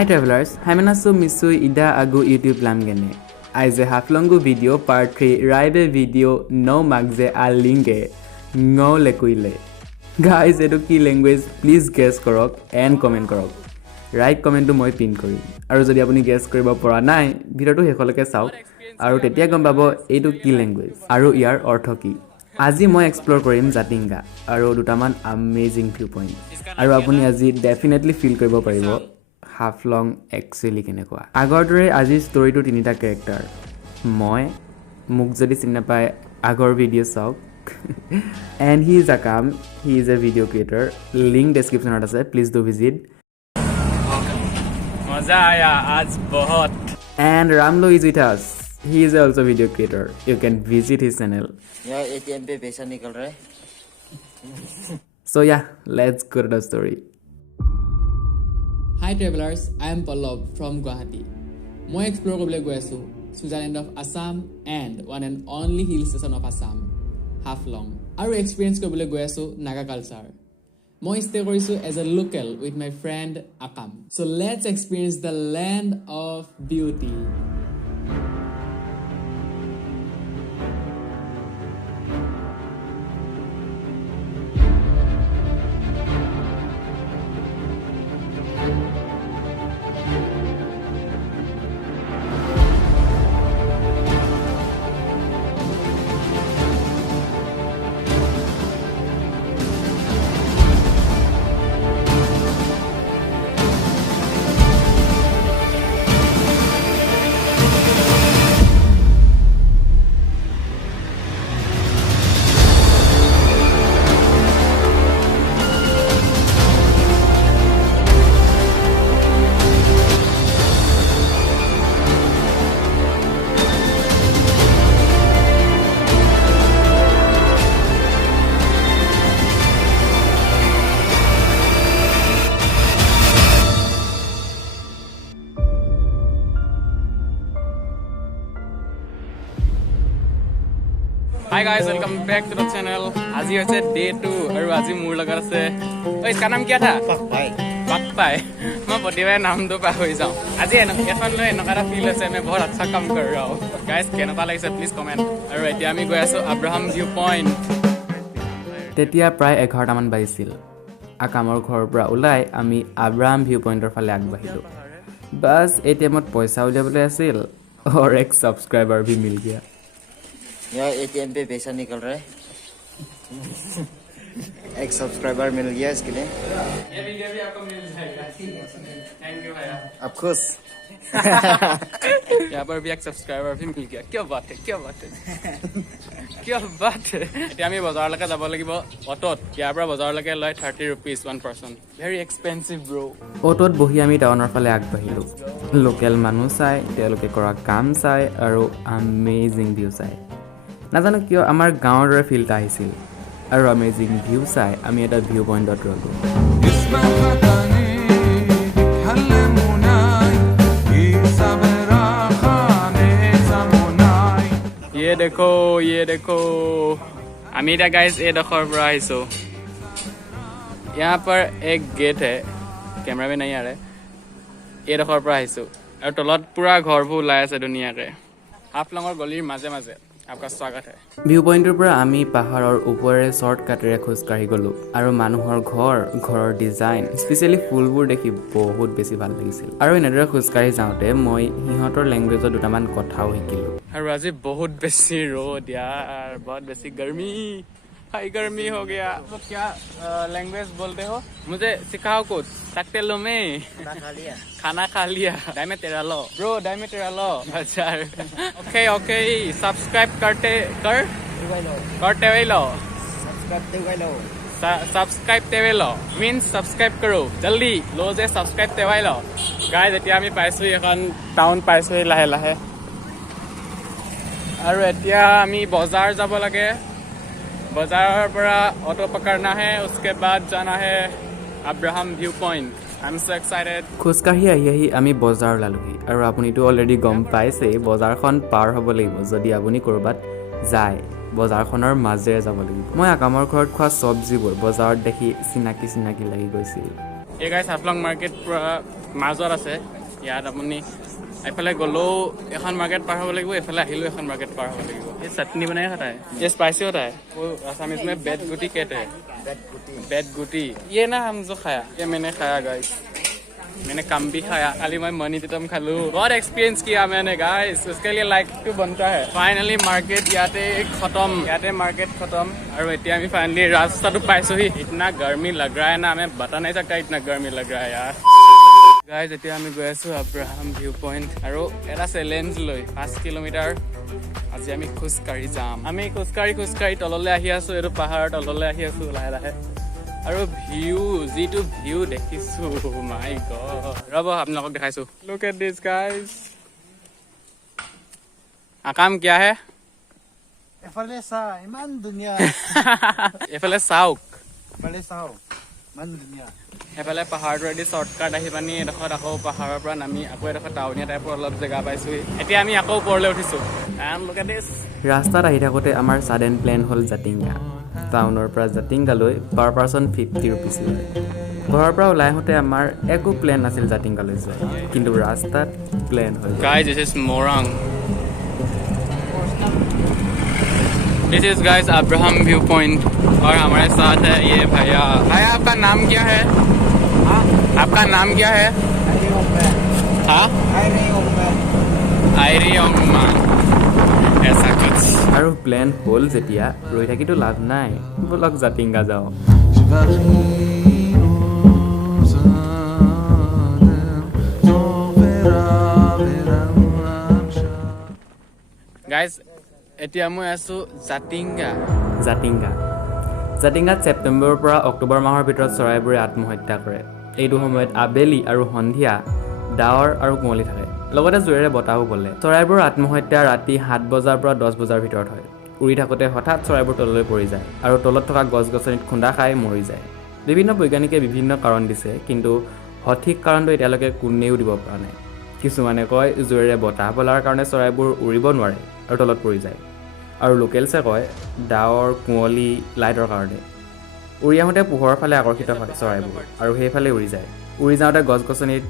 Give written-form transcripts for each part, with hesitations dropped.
Hi Travellers, Hamanasu Misu Ida Agu YouTube Lamgene. Aize Haflongu video part 3 Raibe video no magze alinge ngo lekuile. Guys, edu ki language please guess korok and comment korok. Right comment to moi pin kori. Aru jodi apuni guess koriba pora nai, video to hekoleke sauk. Aru tetia gom pabo edu ki language. Aru iar ortho ki. Aji moi explore korim Jatinga. Aru dutaman amazing viewpoint. Aru apuni aji definitely feel koribo paribo. Haflong actually kenekwa. Agor dore aji story to tinita character. Moi muk jodi sinna pai agor video sauk. And he is Akam. He is a video creator. Link description ot ase. Please do visit. Maza aaya aaj bohut. And RAMLO is with us. He is also a video creator. You can visit his channel. Yeah, ATM पे पैसा निकल रहा है. So yeah, let's go to the story. Hi Travellers, I am Pallav from Guwahati. Moi explore kobole goi asu Switzerland of Assam and one and only hill station of Assam, Haflong. Aru experience kobole goi asu Naga culture. Moi stay korisu as a local with my friend Akam. So let's experience the land of beauty. Hi guys, welcome back to the channel. Aji hoise day 2 aru aji mur lagar ase. Oi, iska naam kya tha? Pakpai. मैं प्रतिभा नाम दो पा होई जाऊं. আজি এখন লৈ এনেকা ফিল আছে मैं बहुत अच्छा काम कर रहा हूं. Guys, কেনেকা লাগিছে প্লিজ কমেন্ট. আৰু এতিয়া আমি গৈ আছো আব্ৰাহাম ভিউ পইণ্ট. তেতিয়া প্ৰায় 11টা মান বাজিছিল। আকামৰ ঘৰৰ পৰা ওলাই আমি আব্ৰাহাম ভিউ পইণ্টৰ ফালে আগবাঢ়িলো। বাস এই টাইমত পইচা উলিয়াবলৈ আছিল और एक सब्सक्राइबर भी मिल गया। यार ATM पे पैसा निकल रहा है. एक सब्सक्राइबर मिल गया इसके लिए. ये वीडियो भी आपको मिल जाएगा. थैंक यू भैया. आप खुश? यहाँ पर भी एक सब्सक्राइबर भी मिल गया. क्या बात है, क्या बात है, क्या बात है. এতিয়া আমি বজাৰলৈকে যাব লাগিব অটোত. ইয়াৰ পৰা বজাৰলৈকে লয় 30 rupees 1 person. Very expensive bro. অটোত বহি আমি টাউনৰ ফালে আগবাঢ়িলো। লোকেল মানুহ চাই, তেওঁলোকে কৰা কাম চাই আৰু আমেজিং ভিউ চাই। নাজানো কিয় আমাৰ গাঁৱৰ দৰে ফিল এটা আহিছিল আৰু আমেজিং ভিউ চাই আমি এটা ভিউ পইণ্টত ৰ'লো। ये देखो আমি এটা গাইজ এইডোখৰ পৰা আহিছো। यहाँ पर एक गेट है, कैमरा में नहीं आ रहा है। এইডোখৰ পৰা আহিছো আৰু তলত পুৰা ঘৰবোৰ ওলাই আছে ধুনীয়াকে। হাফলঙৰ গলিৰ মাজে মাজে आपका स्वागत है। ভিউ পইণ্টৰ পৰা আমি পাহাৰৰ ওপৰেৰে শ্বৰ্টকাটেৰে খোজকাঢ়ি গ'লো আৰু মানুহৰ ঘৰৰ ডিজাইন স্পেচিয়েলি ফুলবোৰ দেখি বহুত বেছি ভাল লাগিছিল। আৰু এনেদৰে খোজকাঢ়ি যাওঁতে মই সিহঁতৰ লেংগুৱেজৰ দুটামান কথাও শিকিলোঁ। और আজি बहुत बेसी रोड यार, बहुत बेसी गर्मी, हाई गर्मी हो गया। तो क्या लैंग्वेज बोलते हो? मुझे सिखाओ कुछ। सकते लो में खाना खा लिया। डाई में तेरा लो ब्रो, डाई में तेरा लो। अच्छा ओके ओके, सब्सक्राइब करते हुए लो सब्सक्राइब तेवे लो मीन्स सब्सक्राइब करो जल्दी लो जे सब्सक्राइब तेवाई लो। गाइज এতিয়া আমি পাইছো এখন টাউন পাইছো লাহে লাহে। আৰু এতিয়া আমি বজাৰ যাব লাগে। बजाৰৰ পৰা অটো পকড়না है, उसके बाद जाना है Abraham view point. I am so excited. খোজকাঢ়ি আহি আমি বজাৰ ওলালোহি আৰু আপুনিতো অলৰেডি গম পাইছেই বজাৰখন পাৰ হ'ব লাগিব যদি আপুনি ক'ৰবাত যায়। বজাৰখনৰ মাজেৰে যাব লাগিব। মই আকামৰ ঘৰত খোৱা চব্জিবোৰ বজাৰত দেখি চিনাকি লাগি গৈছিল। ये गाइस हाफलং मार्केट पूरा মাজত আছে ইয়াত আপুনি এফালে গলো এখন মার্কেট পার হব লাগিব এফালে আহিলো এখন মার্কেট পার হব লাগিব ये चटनी बनाया खाता है ये स्पाइसी होता है वो असमीज में बेड गुटी कहते हैं बेड गुटी ये ना हम जो खाया ये मैंने खाया गाइस मैंने कम भी खाया खाली मैं मनी तितम खालू बहुत एक्सपीरियंस किया मैंने गाइस उसके लिए लाइक टू बनता है फाइनली मार्केट याते मार्केट खत्म और एतिया আমি फाइनली रास्ता तो पाइছো ही इतना गर्मी लग रहा है ना मैं बता नहीं सकता इतना गर्मी लग रहा है यार गाइस এতিয়া আমি গৈ আছো আব্ৰাহাম ভিউ পইণ্ট আৰু এটা চ্যালেঞ্জ লৈ 5 কিলোমিটাৰ আজি আমি খোজকাঢ়ি যাম আমি খোজকাঢ়ি তললৈ আহি আছো এটো পাহাৰৰ তললৈ আহি আছো লাহে লাহে আৰু যিটো ভিউ দেখিছো মাই গড ৰব আপোনালোকক দেখাইছো লুক এট দিস গাইস আকাম क्या है এফালে চা ইমান দুনিয়া এফালে চাওক এফালে চাও ইমান দুনিয়া এফালে পাহাৰটোৱেদি শ্বৰ্টকাট আহি পানি এডোখৰত আকৌ পাহাৰৰ পৰা নামি আকৌ এডোখৰ টাউনীয়া টাইপৰ অলপ জেগা পাইছো এতিয়া আমি আকৌ ওপৰলৈ উঠিছো এণ্ড লুক এট দিস ৰাস্তাত আহি থাকোঁতে আমাৰ ছাডেন প্লেন হ'ল জাতিংগা টাউনৰ পৰা জাতিংগালৈ পাৰ পাৰ্চন 50 ৰুপিজ লয় ঘৰৰ পৰা ওলাই আহোঁতে আমাৰ একো প্লেন নাছিল জাতিংগালৈ যোৱা কিন্তু ৰাস্তাত প্লেন হ'ল guys this is Morang this is guys Abraham view point और हमारे साथ है ये भैया आपका नाम क्या है आपका नाम क्या है हाँ आयरियोंगमान ऐसा कुछ আৰু প্লেন হ'ল যেতিয়া ৰৈ থাকিতো লাভ নাই বলক জাতিংগা যাওঁ गाइस এতিয়া মই আছো জাতিংগাত ছেপ্টেম্বৰৰ পৰা অক্টোবৰ মাহৰ ভিতৰত চৰাইবোৰে আত্মহত্যা কৰে এইটো সময়ত আবেলি আৰু সন্ধিয়া ডাৱৰ আৰু কুঁৱলী থাকে লগতে জোৰেৰে বতাহো বলে চৰাইবোৰ আত্মহত্যা ৰাতি 7 বজাৰ পৰা 10 বজাৰ ভিতৰত হয় উৰি থাকোঁতে হঠাৎ চৰাইবোৰ তললৈ পৰি যায় আৰু তলত থকা গছ-গছনিত খুন্দা খাই মৰি যায় বিভিন্ন বৈজ্ঞানিকে বিভিন্ন কাৰণ দিছে কিন্তু সঠিক কাৰণটো এতিয়ালৈকে কোনেও দিব পৰা নাই কিছুমানে কয় জোৰেৰে বতাহ বলাৰ কাৰণে চৰাইবোৰ উৰিব নোৱাৰে আৰু তলত পৰি যায় আৰু লোকেলছে কয় ডাৱৰ কুঁৱলী লাইটৰ কাৰণে উৰি আহোঁতে পোহৰৰ ফালে আকৰ্ষিত হয় চৰাইবোৰ আৰু সেইফালে উৰি যায় উৰি যাওঁতে গছ-গছনিত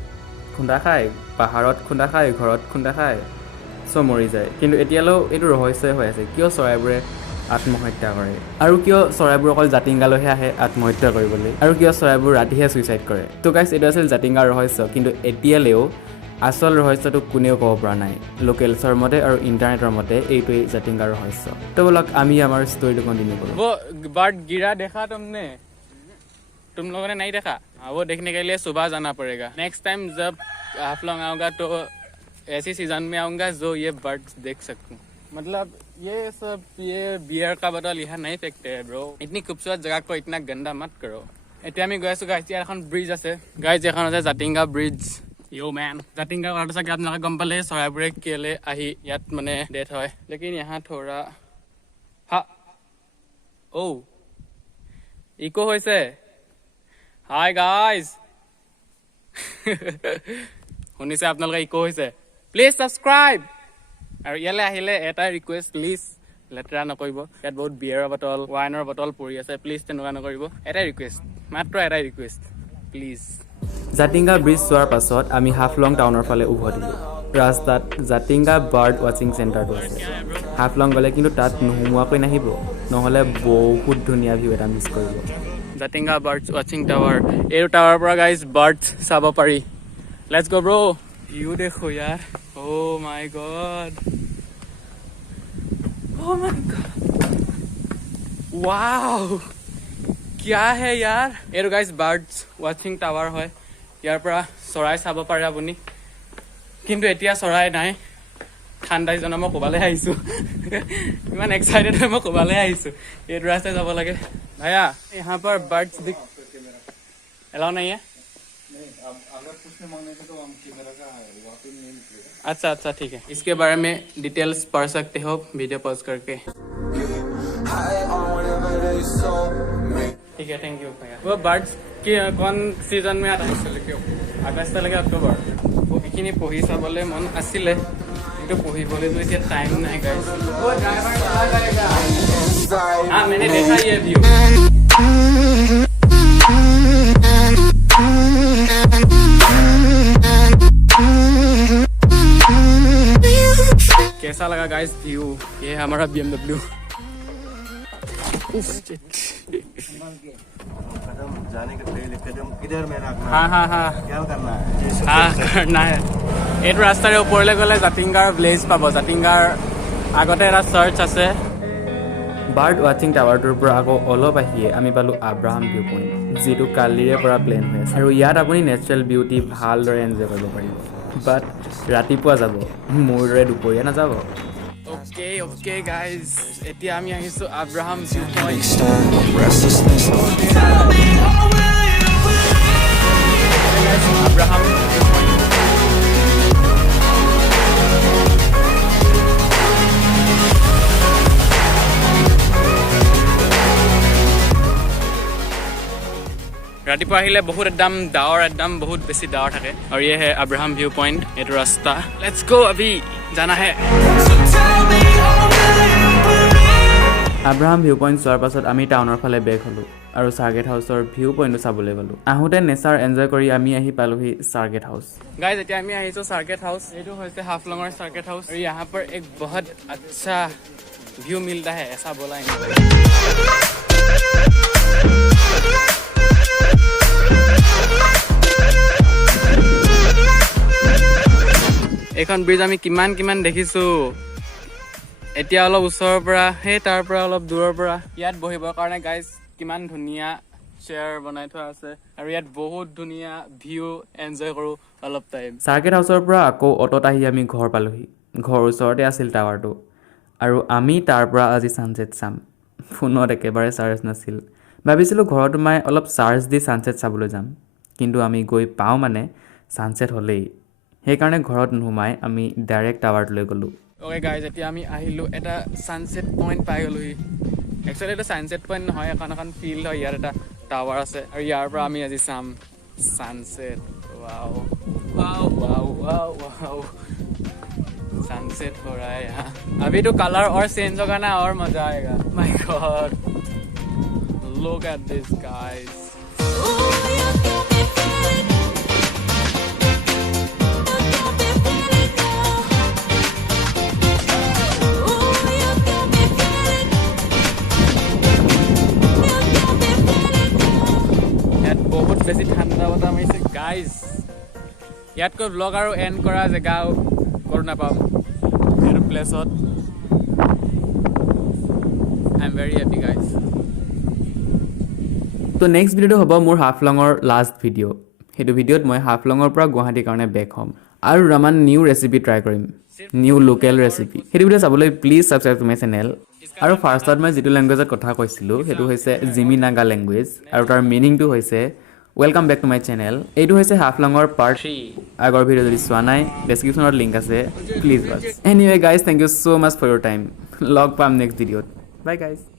খুন্দা খায় পাহাৰত খুন্দা খায় ঘৰত খুন্দা খায় চব মৰি যায় কিন্তু এতিয়ালৈও এইটো ৰহস্যই হৈ আছে কিয় চৰাইবোৰে আত্মহত্যা কৰে আৰু কিয় চৰাইবোৰ অকল জাতিংগালৈহে আহে আত্মহত্যা কৰিবলৈ আৰু কিয় চৰাইবোৰ ৰাতিহে ছুইচাইড কৰে তো গাইছ এইটো আছিল জাতিংগাৰ ৰহস্য কিন্তু এতিয়ালৈও আসল ৰহস্যটো কোনেও ক'ব পৰা নাই লোকেলছৰ মতে আৰু ইণ্টাৰনেটৰ মতে এইটোৱেই জাতিংগাৰ ৰহস্য তো বলক আমি আমাৰ ষ্টৰিটো কণ্টিনিউ কৰোঁ वो बर्ड गिरा देखा तुमने तुम लोगों ने नहीं देखा वो देखने के लिए सुबह जाना पड़ेगा नेक्स्ट टाइम जब हाफलॉन्ग आऊँगा तो ऐसी सीजन में आऊँगा जो ये बर्ड्स देख सकूँ मतलब ये सब ये बियर का बटल यहाँ नहीं फेंकते हैं ब्रो इतनी खूबसूरत जगह को इतना गंदा मत करो এতিয়া আমি গৈ আছো গাইছ ইয়াত এখন ব্ৰিজ আছে গাইছ এখন আছে Jatinga bridge yo man Jatinga কথাটো চাগে আপোনালোকে গম পালে চৰাইবোৰে কেলে আহি ইয়াত মানে ডেথ হয় लेकिन यहाँ थोड़ा हा ओ ইকো হৈছে হাই গাইজ শুনিছে আপোনালোকে ইকো হৈছে প্লিজ ছাবস্ক্ৰাইব আৰু ইয়ালৈ আহিলে এটা ৰিকুৱেষ্ট প্লিজ লেতেৰা নকৰিব ইয়াত বহুত বিয়াৰৰ বটল ৱাইনৰ বটল পৰি আছে প্লিজ তেনেকুৱা নকৰিব এটাই ৰিকুৱেষ্ট মাত্ৰ এটাই ৰিকুৱেষ্ট প্লিজ জাতিংগা ব্ৰিজ চোৱাৰ পাছত আমি হাফলং টাউনৰ ফালে উভতিলোঁ ৰাস্তাত জাতিংগা বাৰ্ড ৱাচিং চেণ্টাৰটো আছে হাফলং গ'লে কিন্তু তাত নোসোমোৱাকৈ নাহিব নহ'লে বহুত ধুনীয়া ভিউ এটা মিছ কৰিব জাতিংগা বাৰ্ডছ ৱাচিং টাৱাৰ এই টাৱাৰৰ পৰা গাইজ বাৰ্ডছ চাব পাৰি লেটছ গো ব্ৰো ইউ দেখো यार ओ माय गॉड वाओ क्या है यार এইটো গাইজ বাৰ্ডছ ৱাচিং টাৱাৰ হয় ইয়াৰ পৰা চৰাই চাব পাৰে আপুনি কিন্তু এতিয়া চৰাই নাই ঠাণ্ডা দিনত মই ক'বালৈ আহিছোঁ ইমান এক্সাইটেড হৈ মই ক'বালৈ আহিছোঁ এইটো ৰাস্তাই যাব লাগে भैया यहाँ पर बर्ड्स दिख अलाउ नहीं है अगर पूछने मांगने का तो हम कैमरा का है वहाँ पे नहीं निकलेगा अच्छा अच्छा ठीक है इसके बारे में डिटेल्स पढ़ सकते हो वीडियो पॉज करके ठीक है थैंक यू भैया वो बर्ड्स की कौन सीजन में आता है আগষ্ট লৈকে অক্টোবৰ এইখিনি পঢ়ি চাবলৈ মন আছিলে কিন্তু পঢ়িবলৈতো এতিয়া টাইম নাই গাইজ हाँ मैंने देखा ये व्यू कैसा लगा गाइस व्यू ये है हमारा BMW कदम जाने के पहले कदम किधर में रखना हाँ हाँ हाँ क्या करना है हाँ करना है এইটো ৰাস্তাৰে ওপৰলৈ গ'লে জাতিংগাৰ ভিলেজ পাব জাতিংগাৰ আগতে এটা চাৰ্চ আছে বাৰ্ড ৱাচিং টাৱাৰটোৰ পৰা আকৌ অলপ আহিয়ে আমি পালোঁ আব্ৰাহাম ভিউ পইণ্ট যিটো কালিৰে পৰা প্লেন হৈ আছে আৰু ইয়াত আপুনি নেচাৰেল বিউটি ভালদৰে এনজয় কৰিব পাৰিব বাট ৰাতিপুৱা যাব মোৰ দৰে দুপৰীয়া নাযাব ওকে গাইজ এতিয়া আমি আহিছোঁ Abraham view point Abraham view point ৰাতিপুৱা আহিলে বহুত একদম বহুত বেছি ডাৱৰ থাকে আৰু ये है আব্ৰাহাম ভিউ পইণ্ট এইটো ৰাস্তা লেটছ গো अभी जाना है আব্ৰাহাম ভিউ পইণ্ট চোৱাৰ পাছত আমি টাউনৰ ফালে বেক হ'লোঁ আৰু চাৰ্গেট হাউচৰ ভিউ পইণ্টটো চাবলৈ গ'লোঁ আহোঁতে নেচাৰ এনজয় কৰি আমি আহি পালোহি চাৰ্গেট হাউচ गाइस এতিয়া আমি আহিছোঁ চাৰ্গেট হাউচ এইটো হৈছে হাফলঙৰ চাৰ্গেট হাউচ और यहाँ पर एक बहुत अच्छा व्यू मिलता है ऐसा बोला इन्होंने এখন ব্ৰিজ আমি কিমান দেখিছোঁ এতিয়া অলপ ওচৰৰ পৰা সেই তাৰ পৰা অলপ দূৰৰ পৰা ইয়াত বহিবৰ কাৰণে গাইজ কিমান ধুনীয়া চেয়াৰ বনাই থোৱা আছে আৰু ইয়াত বহুত ধুনীয়া ভিউ এনজয় কৰোঁ অলপ টাইম চাৰ্গেট হাউচৰ পৰা আকৌ অটত আহি আমি ঘৰ পালোহি ঘৰৰ ওচৰতে আছিল টাৱাৰটো আৰু আমি তাৰ পৰা আজি ছানছেট চাম ফোনত একেবাৰে চাৰ্জ নাছিল ভাবিছিলোঁ ঘৰত সোমাই অলপ চাৰ্জ দি ছানছেট চাবলৈ যাম কিন্তু আমি গৈ পাওঁ মানে ছানছেট হ'লেই সেইকাৰণে ঘৰত নোসোমাই আমি ডাইৰেক্ট টাৱাৰটোলৈ গ'লোঁ অ'কে গাইজ এতিয়া আমি আহিলোঁ এটা ছানছেট পইণ্ট পাই গ'লোহি একচুৱেলি এইটো ছানছেট পইণ্ট নহয় এখন ফিল্ড হয় ইয়াত এটা টাৱাৰ আছে আৰু ইয়াৰ পৰা আমি আজি চাম ছানছেট वाओ सनसेट हो रहा है यहाँ अभी तो कलर और चेंज होगा ना और मजा आएगा my God look at this guys बहुत बेसी ठंडा बता मारिছে गाइस ইয়াতকৈ ব্লগ আৰু এন্ড কৰা জেগা কৰো নাপাম এইটো প্লেছত I am very happy guys তো নেক্সট ভিডিঅ'টো হ'ব মোৰ হাফলঙৰ লাষ্ট ভিডিঅ' সেইটো ভিডিঅ'ত মই হাফলঙৰ পৰা গুৱাহাটীৰ কাৰণে বেক হ'ম আৰু ৰামান নিউ ৰেচিপি ট্ৰাই কৰিম নিউ লোকেল ৰেচিপি সেইটো ভিডিঅ' চাবলৈ please subscribe two my channel আৰু ফাৰ্ষ্টত মই যিটো লেংগুৱেজত কথা কৈছিলোঁ সেইটো হৈছে জিমি নাগা লেংগুৱেজ আৰু তাৰ মিনিংটো হৈছে welcome back to my channel এইটো হৈছে হাফলঙৰ পাৰ্ট 3 আগৰ ভিডিঅ' যদি চোৱা নাই ডেছক্ৰিপশ্যনত লিংক আছে please watch anyway guys thank you so' much for your time লগ পাম নেক্সট ভিডিঅ'ত বাই গাইজ